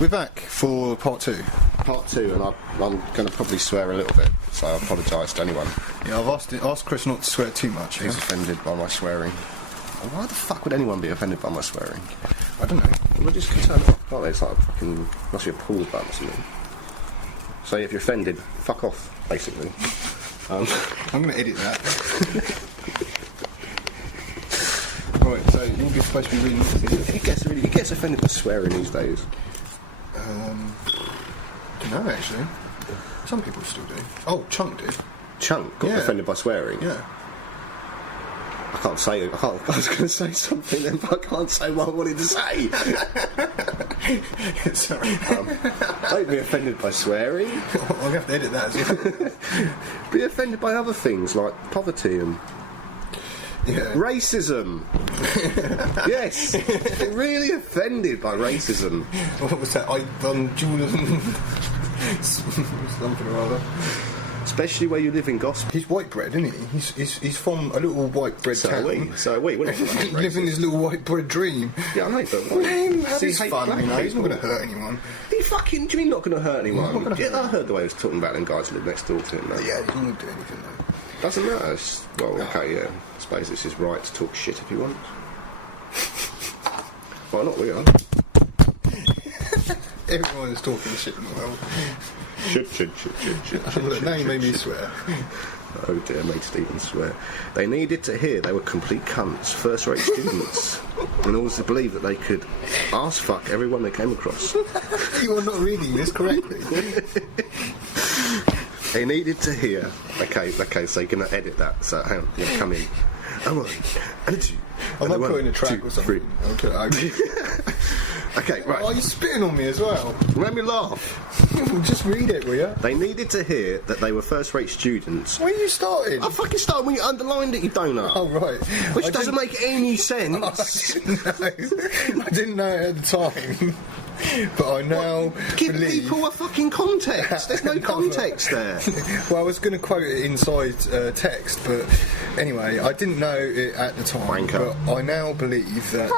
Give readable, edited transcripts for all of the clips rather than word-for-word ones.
We're back for part 2. Part 2, and I'm going to probably swear a little bit, so I apologise to anyone. Yeah, I've asked Chris not to swear too much. Who's offended by my swearing? Why the fuck would anyone be offended by my swearing? I don't know. Well, just turn it off, can't they? It's like a fucking... must be a pause button or something. So if you're offended, fuck off, basically. I'm going to edit that. Right, so you'll be supposed to be reading... He gets offended by swearing these days. No, actually. Some people still do. Oh, Chunk did. Chunk got offended by swearing? Yeah. I was going to say something then, but I can't say what I wanted to say. Sorry. Don't be offended by swearing. I'll have to edit that as well. Be offended by other things like poverty and racism. Yes, be really offended by racism. What was that? Julian something or other. Especially where you live in Gospel. He's white bread, isn't he? He's from a little white bread town. So we living his little white bread dream. Yeah, I know, but have his fun, you know. He's not going to hurt anyone. He fucking... Do you mean not going to hurt anyone? I heard the way he was talking about them guys who live next door to him, though. Yeah, he's not going to do anything, though. Doesn't matter. Well, okay, yeah. I suppose it's his right to talk shit if he wants. Well, not we are. Everyone is talking shit in the world. Shit. Now you made me swear. Oh dear, made Stephen swear. They needed to hear they were complete cunts, first-rate students, in order to believe that they could arse fuck everyone they came across. You are not reading this correctly. They needed to hear. Okay, so you're going to edit that. So hang on, you're going to come in. Oh, I might put in a track or something. Okay, right. Oh, you're spitting on me as well. Let me laugh. Just read it, will you? They needed to hear that they were first-rate students. When you started? I fucking started when you underlined it, you donut. Oh, right. Which doesn't make any sense. I didn't know it at the time. But I now give believe... people a fucking context. There's no context there. Well, I was going to quote it inside text, but anyway, I didn't know it at the time. Wanker. But I now believe that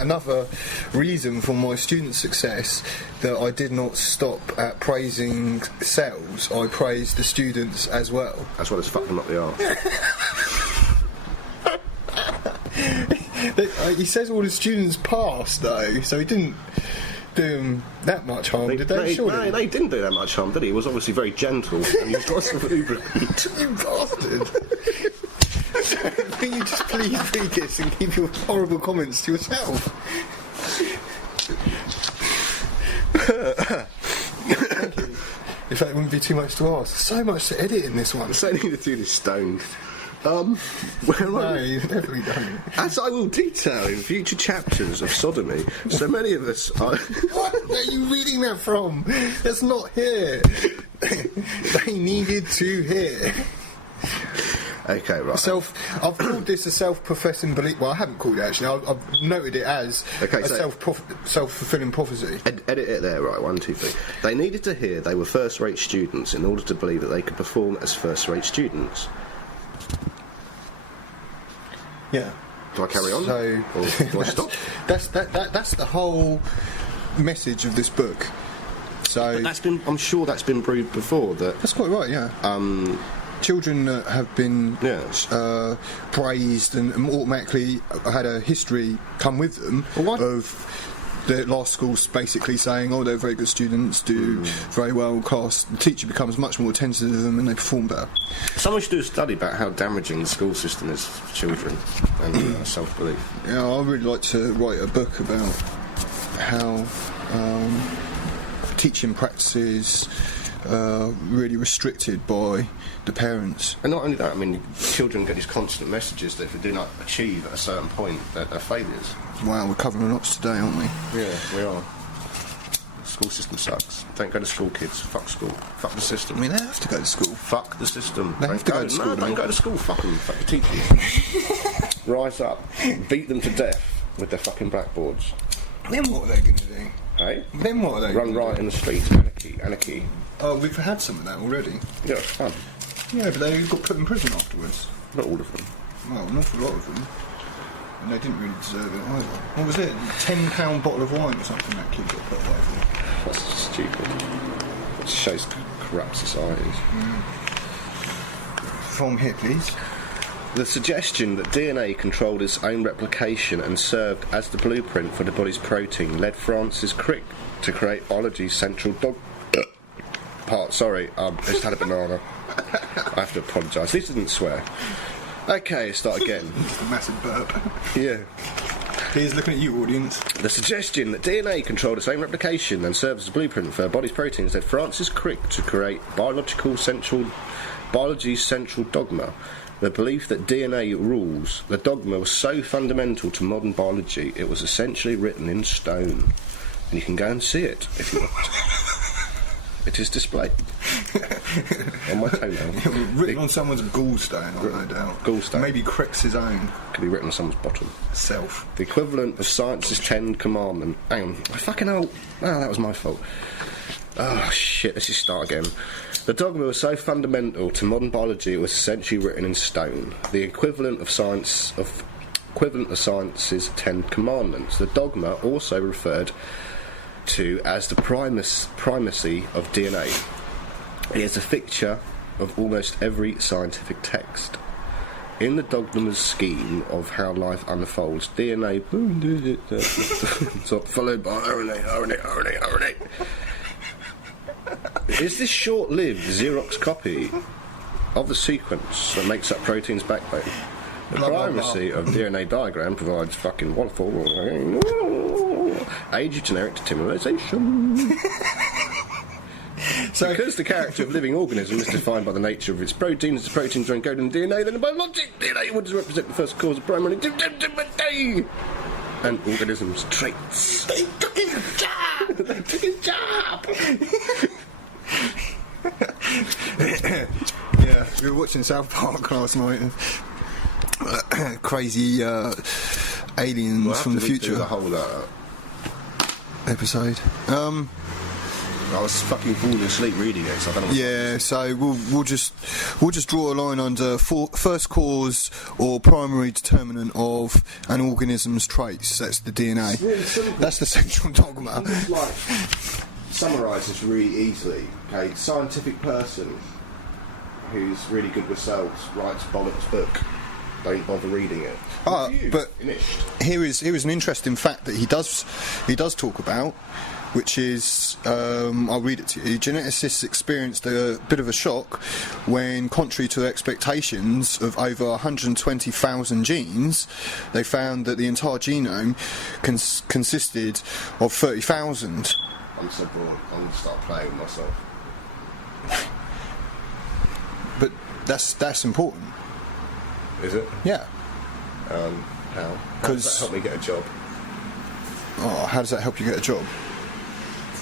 another reason for my student success, that I did not stop at praising cells. I praised the students as well. As well as fucking up the arse. He says all the students passed, though, so he didn't do them that much harm, did they? No, they didn't do that much harm, did he? He was obviously very gentle, and he got some Uber Eats. You bastard! Can you just please read this and keep your horrible comments to yourself? Thank you. In fact, it wouldn't be too much to ask. There's so much to edit in this one. So I need to do this stoned. No, you definitely don't. As I will detail in future chapters of sodomy, so many of us are... What are you reading that from? That's not here. They needed to hear. Okay, right. I've called this a self-professing belief. Well, I haven't called it, actually. I've noted it as a self-fulfilling prophecy. Edit it there, right, 1, 2, 3. They needed to hear they were first-rate students in order to believe that they could perform as first-rate students. Yeah. Do I carry on? So, or do I stop? That's the whole message of this book. So But I'm sure that's been proved before. That's quite right, yeah. Children that have been praised and automatically had a history come with them of the last schools basically saying, oh, they're very good students, do very well class. The teacher becomes much more attentive to them and they perform better. Someone should do a study about how damaging the school system is for children and self-belief. Yeah, I'd really like to write a book about how teaching practices really restricted by the parents. And not only that, I mean, children get these constant messages that if they do not achieve at a certain point, that they're failures. Wow, we're covering lots today, aren't we? Yeah, we are. The school system sucks. Don't go to school, kids. Fuck school. Fuck the system. I mean, they have to go to school. Fuck the system. They have to go to school. No, don't go to school. Fuck them. Fuck the teachers. Rise up. Beat them to death with their fucking blackboards. Then what are they going to do? Hey? Then what are they Run riot in the streets. Anarchy. Oh, we've had some of that already. Yeah, it's fun. Yeah, but they got put in prison afterwards. Not all of them. Well, an awful lot of them. And they didn't really deserve it either. What was it? £10 bottle of wine or something that kid got put away for? shows corrupt societies. From here, please. The suggestion that DNA controlled its own replication and served as the blueprint for the body's protein led Francis Crick to create biology's central part. Sorry, I just had a banana. I have to apologise. This didn't swear. Okay, start again. Massive burp. Yeah. Here's looking at you, audience. The suggestion that DNA controlled its own replication and served as a blueprint for our body's proteins led Francis Crick to create biology's central dogma. The belief that DNA rules. The dogma was so fundamental to modern biology, it was essentially written in stone. And you can go and see it if you want. It is displayed on my toenail. Written on someone's gallstone, no doubt. Gallstone. Maybe Crick's his own. Could be written on someone's bottom. Self. The equivalent of science's 10 commandment. Hang on. I fucking hell. Oh, that was my fault. Oh, shit. Let's just start again. The dogma was so fundamental to modern biology, it was essentially written in stone. The equivalent of science's 10 commandments. The dogma also referred to as the primacy of DNA. It is a fixture of almost every scientific text. In the dogma's scheme of how life unfolds, DNA followed by RNA. Is this short-lived Xerox copy of the sequence that makes up protein's backbone? The primacy of DNA diagram provides fucking waterfall age of generic determination. So, because the character of living organism is defined by the nature of its proteins, the proteins are encoded in DNA, then the biologic DNA would represent the first cause of primary and organisms' traits. They took his job! They took his job! Yeah, we were watching South Park last night. Crazy aliens from the future. The whole episode. I was fucking falling asleep reading it, so I don't know. Yeah, so we'll just draw a line under first cause or primary determinant of an organism's traits. That's the DNA. Really that's the central dogma. Like, summarise this really easily. Okay, scientific person who's really good with cells writes bollocks book. Don't bother reading it. But here is an interesting fact that he does talk about, which is, I'll read it to you. Geneticists experienced a bit of a shock when, contrary to expectations of over 120,000 genes, they found that the entire genome consisted of 30,000. I'm so bored. I'm going to start playing with myself. But that's important. Is it? Yeah. How? How does that help me get a job? Oh, how does that help you get a job?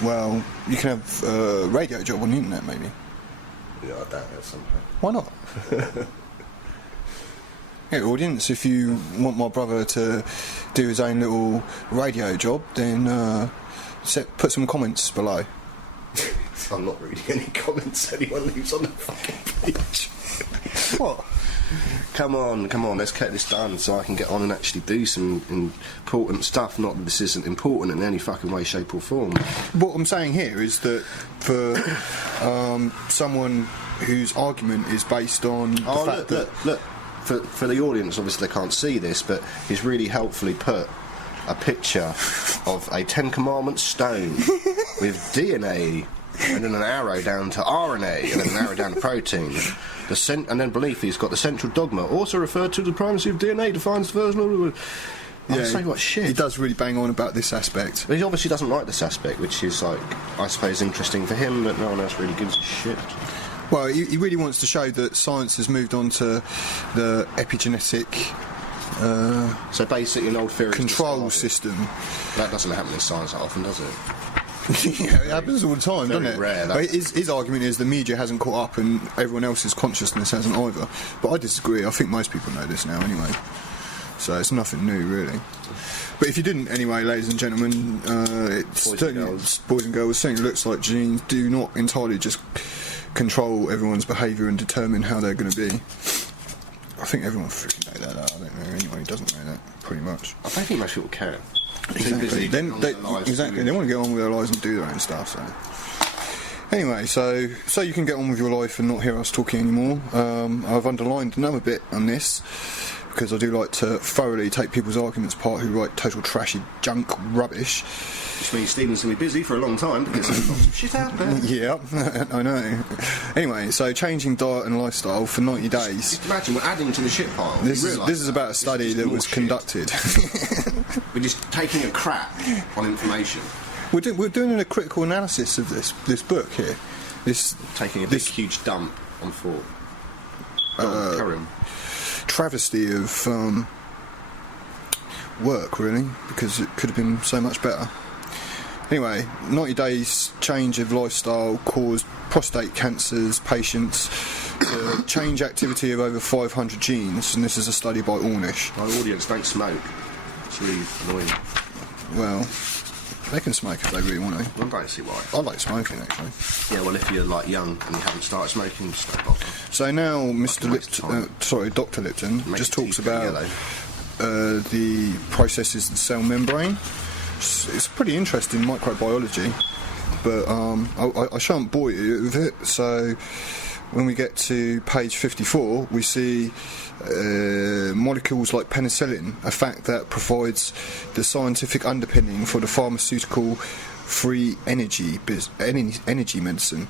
Well, you can have a radio job on the internet, maybe. Yeah, I doubt it somehow. Why not? Hey, audience, if you want my brother to do his own little radio job, then put some comments below. I'm not reading any comments anyone leaves on the fucking page. What? Come on, let's get this done so I can get on and actually do some important stuff. Not that this isn't important in any fucking way, shape or form. What I'm saying here is that for someone whose argument is based on the fact that... Look, for the audience, obviously they can't see this, but he's really helpfully put a picture of a 10 Commandments stone with DNA and then an arrow down to RNA and then an arrow down to protein. And then beneath he's got the central dogma, also referred to the primacy of DNA, defines the first... Yeah, say what shit. He does really bang on about this aspect. But he obviously doesn't like this aspect, which is, like, I suppose interesting for him, but no one else really gives a shit. Well, he really wants to show that science has moved on to the epigenetic... so basically an old theory control system. That doesn't happen in science that often, does it? Yeah, it happens all the time, doesn't it? Rare, his argument is the media hasn't caught up and everyone else's consciousness hasn't either. But I disagree. I think most people know this now anyway. So it's nothing new, really. But if you didn't, anyway, ladies and gentlemen, boys and girls, certainly looks like genes do not entirely just control everyone's behaviour and determine how they're going to be. I think everyone freaking knows that. I don't know anyone who doesn't know that, pretty much. I don't think most people care. Exactly. They want to get on with their lives and do their own stuff. So Anyway, so you can get on with your life and not hear us talking anymore. I've underlined another bit on this because I do like to thoroughly take people's arguments apart who write total trashy junk rubbish. Which means Stephen's going to be busy for a long time because there's lots of shit out there. Yeah, I know. Anyway, so changing diet and lifestyle for 90 days. Just imagine, we're adding to the shit pile. This is about a study that was conducted. We're just taking a crap on information. We're doing a critical analysis of this book here. Taking a big, huge dump on thought. Carry on. Travesty of work, really, because it could have been so much better. Anyway, 90 days change of lifestyle caused prostate cancer's patients to change activity of over 500 genes, and this is a study by Ornish. My audience don't smoke. It's really annoying. Well, they can smoke if they really want to. I don't see why. I like smoking, actually. Yeah, well, if you're like young and you haven't started smoking, just don't bother. So now, Dr. Lipton just talks about the processes of the cell membrane. It's pretty interesting microbiology, but I shan't bore you with it. So when we get to page 54, we see molecules like penicillin, a fact that provides the scientific underpinning for the pharmaceutical free energy medicine.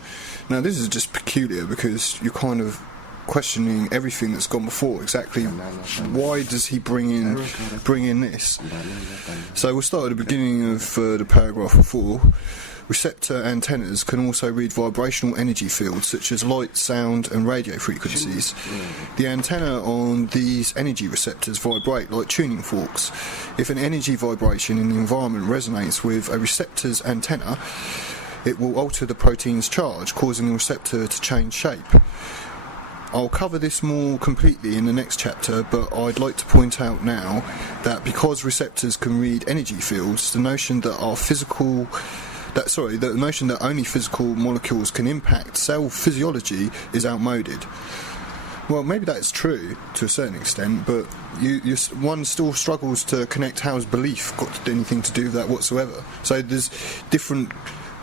Now this is just peculiar because you're kind of questioning everything that's gone before. Exactly why does he bring in this? So we'll start at the beginning of the paragraph before. Receptor antennas can also read vibrational energy fields such as light, sound and radio frequencies. The antenna on these energy receptors vibrate like tuning forks. If an energy vibration in the environment resonates with a receptor's antenna, it will alter the protein's charge, causing the receptor to change shape. I'll cover this more completely in the next chapter, but I'd like to point out now that because receptors can read energy fields, the notion that the notion that only physical molecules can impact cell physiology is outmoded. Well, maybe that's true to a certain extent, but one still struggles to connect how has belief got anything to do with that whatsoever. So there's different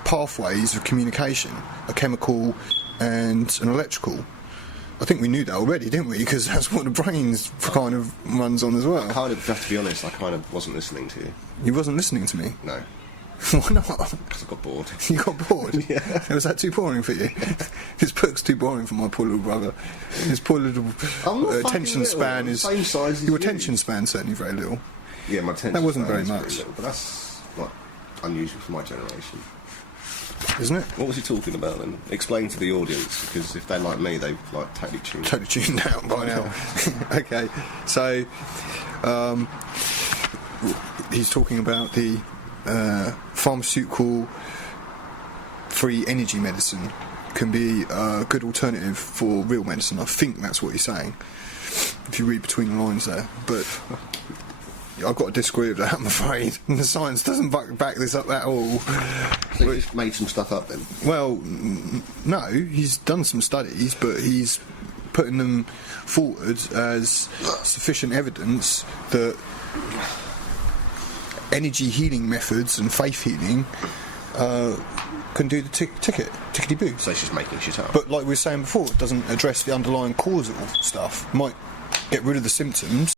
pathways of communication, a chemical and an electrical. I think we knew that already, didn't we? Because that's what the brain's kind of runs on as well. I have to be honest, I kind of wasn't listening to you. You wasn't listening to me? No. Why not? Because I got bored. You got bored? Yeah. Was that too boring for you? This book's too boring for my poor little brother. His poor little attention span is... Same size as your attention span's certainly very little. Yeah, my attention That wasn't span very is much. little, but that's like unusual for my generation. Isn't it? What was he talking about then? Explain to the audience, because if they're like me, they've like totally tuned out by now. Okay, so he's talking about the pharmaceutical free energy medicine can be a good alternative for real medicine. I think that's what he's saying, if you read between the lines there. But I've got to disagree with that, I'm afraid. The science doesn't back this up at all. So he just made some stuff up then? Well, no, he's done some studies, but he's putting them forward as sufficient evidence that energy healing methods and faith healing can do the tickety-boo. So she's making shit up. But like we were saying before, it doesn't address the underlying causal stuff. Might get rid of the symptoms,